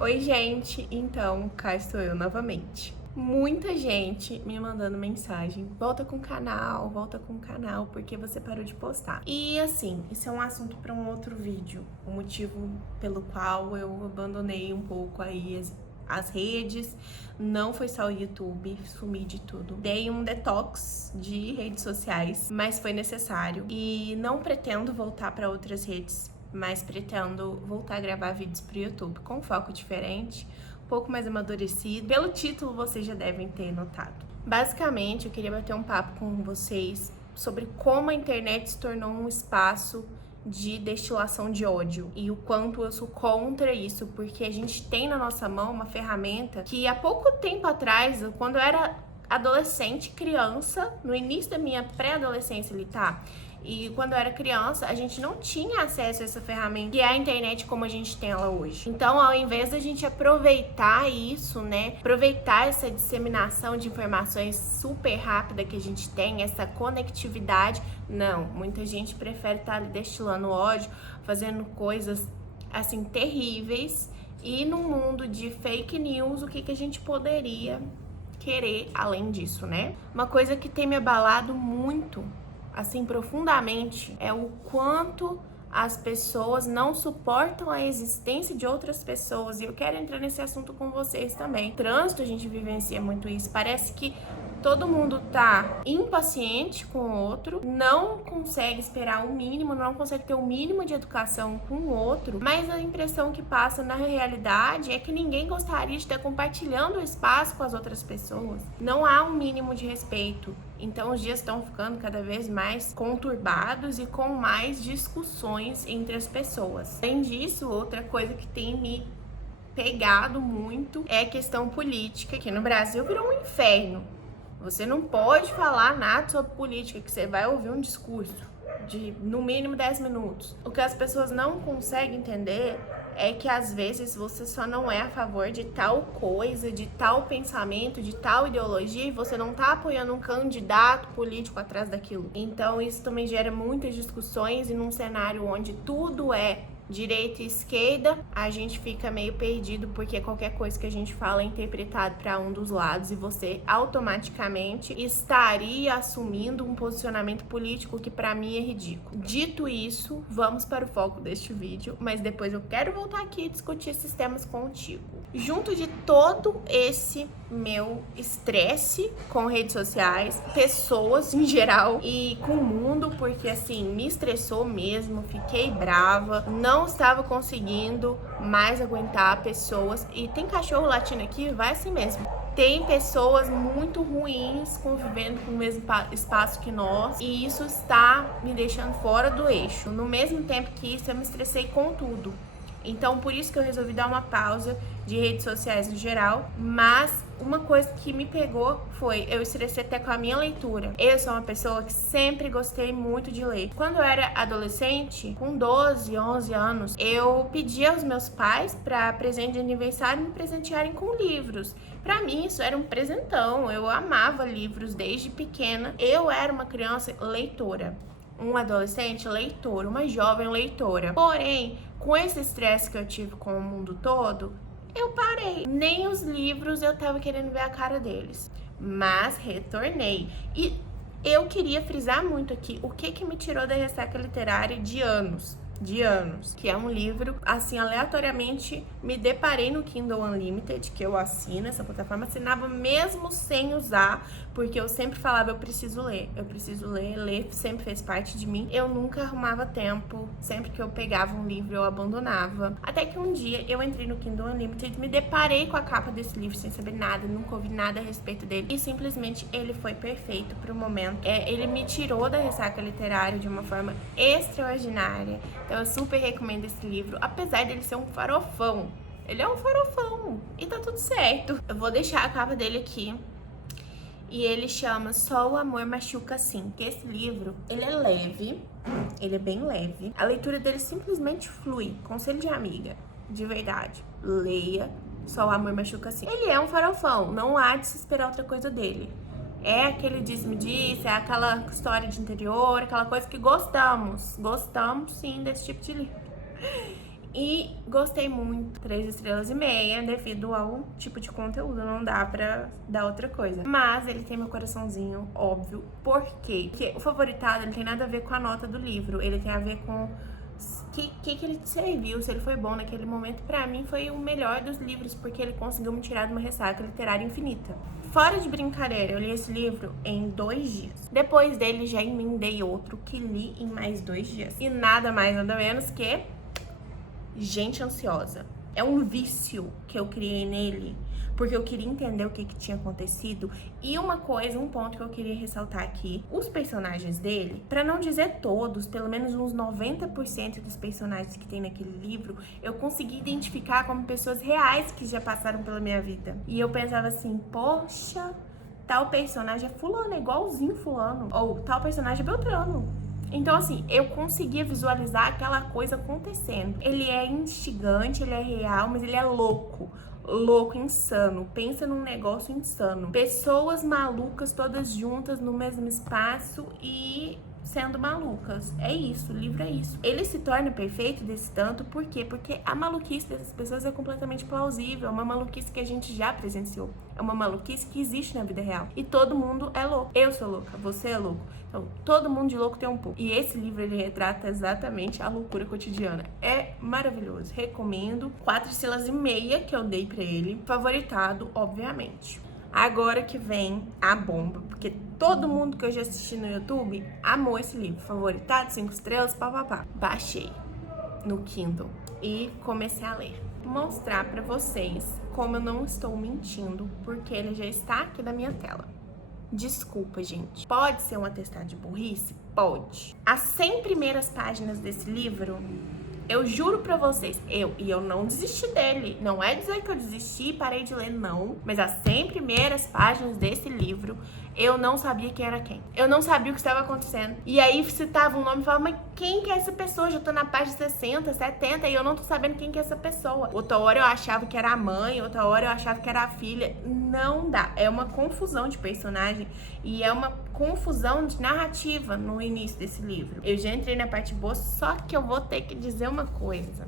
Oi, gente! Então, cá estou eu novamente. Muita gente me mandando mensagem, volta com o canal, porque você parou de postar. E assim, isso é um assunto para um outro vídeo, o motivo pelo qual eu abandonei um pouco aí as redes, não foi só o YouTube, sumi de tudo. Dei um detox de redes sociais, mas foi necessário. E não pretendo voltar para outras redes, mas pretendo voltar a gravar vídeos pro YouTube com foco diferente, um pouco mais amadurecido. Pelo título vocês já devem ter notado. Basicamente, eu queria bater um papo com vocês sobre como a internet se tornou um espaço de destilação de ódio e o quanto eu sou contra isso, porque a gente tem na nossa mão uma ferramenta que há pouco tempo atrás, quando eu era adolescente, criança, no início da minha pré-adolescência ali, tá? E quando eu era criança, a gente não tinha acesso a essa ferramenta, que é a internet como a gente tem ela hoje. Então, ao invés da gente aproveitar isso, né, aproveitar essa disseminação de informações super rápida que a gente tem, essa conectividade, não, muita gente prefere estar ali destilando ódio, fazendo coisas, assim, terríveis. E no mundo de fake news, o que a gente poderia querer além disso, né? Uma coisa que tem me abalado muito, assim, profundamente, é o quanto as pessoas não suportam a existência de outras pessoas. E eu quero entrar nesse assunto com vocês também. Trânsito, a gente vivencia muito isso. Parece que todo mundo tá impaciente com o outro, não consegue esperar o mínimo, não consegue ter o mínimo de educação com o outro, mas a impressão que passa na realidade é que ninguém gostaria de estar compartilhando o espaço com as outras pessoas. Não há um mínimo de respeito. Então os dias estão ficando cada vez mais conturbados e com mais discussões entre as pessoas. Além disso, outra coisa que tem me pegado muito é a questão política, que no Brasil virou um inferno. Você não pode falar nada sobre política, que você vai ouvir um discurso de no mínimo 10 minutos. O que as pessoas não conseguem entender é que às vezes você só não é a favor de tal coisa, de tal pensamento, de tal ideologia, e você não tá apoiando um candidato político atrás daquilo. Então isso também gera muitas discussões, e num cenário onde tudo é direita e esquerda, a gente fica meio perdido, porque qualquer coisa que a gente fala é interpretado para um dos lados, e você automaticamente estaria assumindo um posicionamento político que para mim é ridículo. Dito isso, vamos para o foco deste vídeo, mas depois eu quero voltar aqui e discutir esses temas contigo. Junto de todo esse meu estresse com redes sociais, pessoas em geral e com o mundo, porque assim, me estressou mesmo, fiquei brava, não estava conseguindo mais aguentar pessoas. E tem cachorro latindo aqui, vai assim mesmo. Tem pessoas muito ruins convivendo com o mesmo espaço que nós, e isso está me deixando fora do eixo. No mesmo tempo que isso, eu me estressei com tudo. Então, por isso que eu resolvi dar uma pausa de redes sociais no geral. Mas uma coisa que me pegou foi, eu estressei até com a minha leitura. Eu sou uma pessoa que sempre gostei muito de ler. Quando eu era adolescente, com 12, 11 anos, eu pedi aos meus pais para presente de aniversário me presentearem com livros. Pra mim, isso era um presentão. Eu amava livros desde pequena. Eu era uma criança leitora, um adolescente leitor, uma jovem leitora. Porém, com esse estresse que eu tive com o mundo todo, eu parei. Nem os livros eu tava querendo ver a cara deles. Mas retornei. E eu queria frisar muito aqui o que me tirou da ressaca literária de anos. Que é um livro, assim, aleatoriamente me deparei no Kindle Unlimited, que eu assino, essa plataforma, assinava mesmo sem usar, porque eu sempre falava, eu preciso ler, ler sempre fez parte de mim. Eu nunca arrumava tempo, sempre que eu pegava um livro eu abandonava. Até que um dia eu entrei no Kindle Unlimited, me deparei com a capa desse livro sem saber nada, nunca ouvi nada a respeito dele, e simplesmente ele foi perfeito pro momento. Ele me tirou da ressaca literária de uma forma extraordinária. Então eu super recomendo esse livro, apesar dele ser um farofão. Ele é um farofão e tá tudo certo. Eu vou deixar a capa dele aqui. E ele chama Só o Amor Machuca Assim. Que esse livro, ele é leve, ele é bem leve. A leitura dele simplesmente flui. Conselho de amiga, de verdade. Leia Só o Amor Machuca Assim. Ele é um farofão, não há de se esperar outra coisa dele. É aquele diz-me-disse, é aquela história de interior, aquela coisa que gostamos. Gostamos, sim, desse tipo de livro. E gostei muito, 3,5 estrelas devido ao tipo de conteúdo, não dá pra dar outra coisa. Mas ele tem meu coraçãozinho, óbvio. Por quê? Porque o favoritado, ele tem nada a ver com a nota do livro, ele tem a ver com que ele te serviu, se ele foi bom naquele momento. Pra mim foi o melhor dos livros, porque ele conseguiu me tirar de uma ressaca literária infinita. Fora de brincadeira, eu li esse livro em 2 dias. Depois dele, já emendei outro que li em mais 2 dias. E nada mais, nada menos que Gente Ansiosa. É um vício que eu criei nele, porque eu queria entender o que tinha acontecido. E uma coisa, um ponto que eu queria ressaltar aqui, os personagens dele, pra não dizer todos, pelo menos uns 90% dos personagens que tem naquele livro, eu consegui identificar como pessoas reais que já passaram pela minha vida. E eu pensava assim, poxa, tal personagem é fulano, é igualzinho fulano. Ou tal personagem é Beltrano. Então, assim, eu conseguia visualizar aquela coisa acontecendo. Ele é instigante, ele é real, mas ele é louco. Louco, insano. Pensa num negócio insano. Pessoas malucas todas juntas no mesmo espaço e sendo malucas. É isso, o livro é isso. Ele se torna perfeito desse tanto, por quê? Porque a maluquice dessas pessoas é completamente plausível. É uma maluquice que a gente já presenciou. É uma maluquice que existe na vida real. E todo mundo é louco. Eu sou louca, você é louco. Então, todo mundo de louco tem um pouco. E esse livro, ele retrata exatamente a loucura cotidiana. É maravilhoso. Recomendo. 4,5 estrelas que eu dei pra ele. Favoritado, obviamente. Agora que vem a bomba, porque todo mundo que eu já assisti no YouTube amou esse livro. Favoritado, 5 estrelas, papapá. Baixei no Kindle e comecei a ler. Vou mostrar pra vocês como eu não estou mentindo, porque ele já está aqui na minha tela. Desculpa, gente. Pode ser um atestado de burrice? Pode. As 100 primeiras páginas desse livro, eu juro pra vocês, eu não desisti dele. Não é dizer que eu desisti e parei de ler, não. Mas as 100 primeiras páginas desse livro, eu não sabia quem era quem. Eu não sabia o que estava acontecendo. E aí citava um nome e falava, mas quem que é essa pessoa? Eu já tô na página 60, 70 e eu não tô sabendo quem que é essa pessoa. Outra hora eu achava que era a mãe, outra hora eu achava que era a filha. Não dá. É uma confusão de personagem e é uma confusão de narrativa no início desse livro. Eu já entrei na parte boa, só que eu vou ter que dizer uma coisa.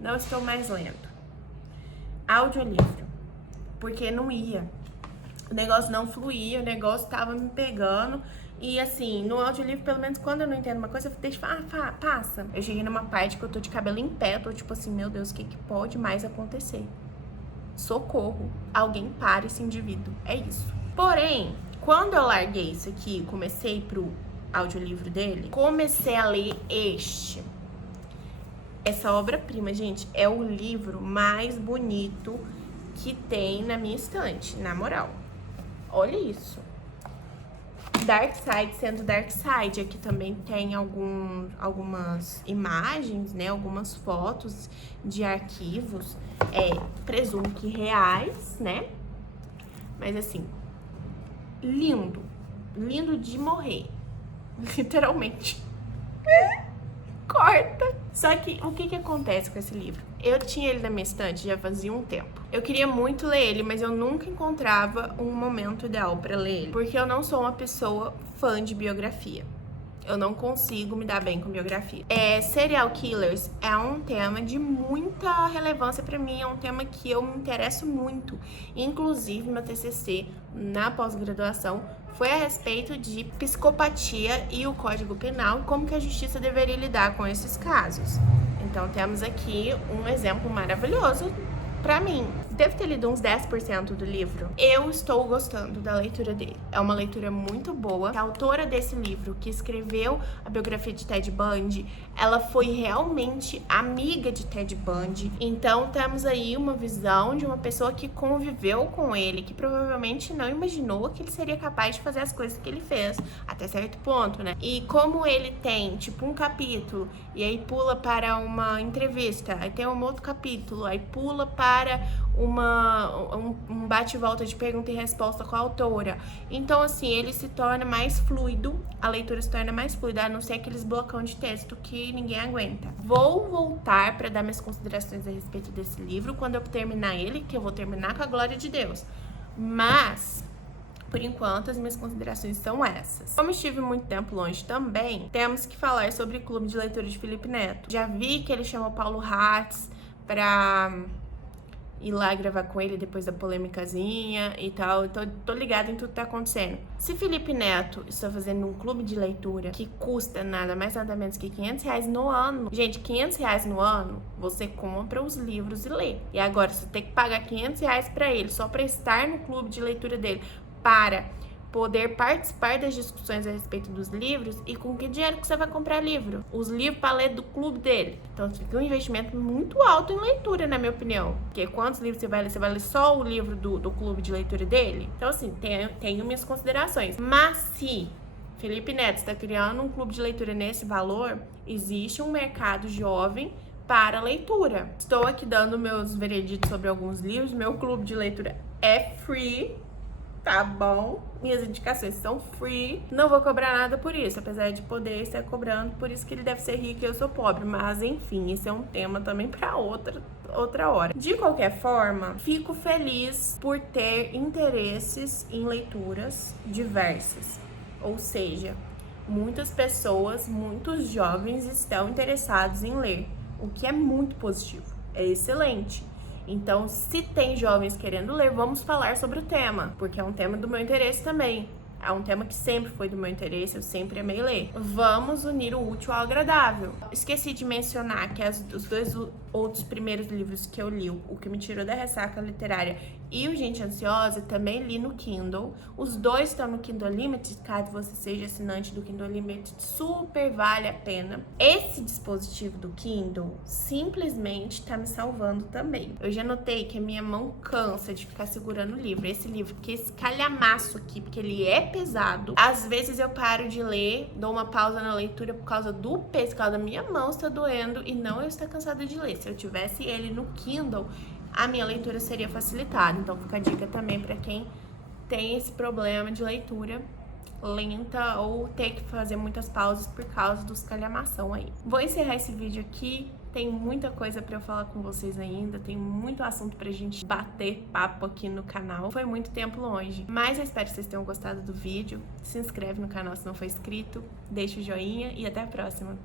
Não estou mais lendo audiolivro, porque não ia. O negócio não fluía, o negócio tava me pegando. E assim, no audiolivro, pelo menos quando eu não entendo uma coisa, eu deixo, passa. Eu cheguei numa parte que eu tô de cabelo em pé, tô tipo assim, meu Deus, o que pode mais acontecer? Socorro, alguém para esse indivíduo, é isso. Porém, quando eu larguei isso aqui, comecei pro audiolivro dele, comecei a ler essa obra-prima, gente, é o livro mais bonito que tem na minha estante, na moral. Olha isso. Darkside sendo Darkside, aqui também tem algumas imagens, né, algumas fotos de arquivos, presumo que reais, né, mas assim, lindo, lindo de morrer, literalmente. Corta! Só que o que acontece com esse livro? Eu tinha ele na minha estante já fazia um tempo. Eu queria muito ler ele, mas eu nunca encontrava um momento ideal pra ler ele, porque eu não sou uma pessoa fã de biografia. Eu não consigo me dar bem com biografia. Serial killers é um tema de muita relevância pra mim, é um tema que eu me interesso muito. Inclusive, meu TCC na pós-graduação foi a respeito de psicopatia e o Código Penal e como que a justiça deveria lidar com esses casos. Então, temos aqui um exemplo maravilhoso pra mim. Deve ter lido uns 10% do livro. Eu estou gostando da leitura dele. É uma leitura muito boa. A autora desse livro, que escreveu a biografia de Ted Bundy, ela foi realmente amiga de Ted Bundy. Então, temos aí uma visão de uma pessoa que conviveu com ele, que provavelmente não imaginou que ele seria capaz de fazer as coisas que ele fez, até certo ponto, né? E como ele tem, tipo, um capítulo, e aí pula para uma entrevista, aí tem um outro capítulo, aí pula para um bate e volta de pergunta e resposta com a autora. Então, assim, ele se torna mais fluido, a leitura se torna mais fluida, a não ser aqueles blocão de texto que ninguém aguenta. Vou voltar para dar minhas considerações a respeito desse livro quando eu terminar ele, que eu vou terminar com a glória de Deus. Mas, Por enquanto, as minhas considerações são essas. Como estive muito tempo longe também, temos que falar sobre o Clube de Leitura de Felipe Neto. Já vi que ele chamou Paulo Hatz pra ir lá gravar com ele depois da polêmicazinha e tal. Então, tô ligada em tudo que tá acontecendo. Se Felipe Neto está fazendo um clube de leitura que custa nada mais nada menos que R$500 no ano, gente, R$500 no ano, você compra os livros e lê. E agora, você tem que pagar R$500 pra ele, só pra estar no clube de leitura dele, para poder participar das discussões a respeito dos livros. E com que dinheiro que você vai comprar livro? Os livros para ler do clube dele. Então fica um investimento muito alto em leitura, na minha opinião. Porque quantos livros você vai ler? Você vai ler só o livro do clube de leitura dele? Então assim, tenho minhas considerações. Mas se Felipe Neto está criando um clube de leitura nesse valor, existe um mercado jovem para leitura. Estou aqui dando meus vereditos sobre alguns livros. Meu clube de leitura é free, tá bom? Minhas indicações são free. Não vou cobrar nada por isso, apesar de poder estar cobrando. Por isso que ele deve ser rico e eu sou pobre. Mas, enfim, isso é um tema também pra outra hora. De qualquer forma, fico feliz por ter interesses em leituras diversas. Ou seja, muitas pessoas, muitos jovens estão interessados em ler, o que é muito positivo. É excelente. Então, se tem jovens querendo ler, vamos falar sobre o tema, porque é um tema do meu interesse também. É um tema que sempre foi do meu interesse, eu sempre amei ler. Vamos unir o útil ao agradável. Esqueci de mencionar que os dois outros primeiros livros que eu li, O Que Me Tirou da Ressaca Literária e O Gente Ansiosa, também li no Kindle. Os dois estão no Kindle Unlimited, caso você seja assinante do Kindle Unlimited, super vale a pena. Esse dispositivo do Kindle simplesmente tá me salvando também. Eu já notei que a minha mão cansa de ficar segurando o livro. Esse livro, que esse calhamaço aqui, porque ele é pesado. Às vezes eu paro de ler, dou uma pausa na leitura por causa do peso, por causa da minha mão está doendo e não eu estou cansada de ler. Se eu tivesse ele no Kindle, a minha leitura seria facilitada. Então fica a dica também para quem tem esse problema de leitura lenta ou ter que fazer muitas pausas por causa dos calhamação aí. Vou encerrar esse vídeo aqui. Tem muita coisa pra eu falar com vocês ainda, tem muito assunto pra gente bater papo aqui no canal. Foi muito tempo longe, mas eu espero que vocês tenham gostado do vídeo. Se inscreve no canal se não for inscrito, deixa o joinha e até a próxima.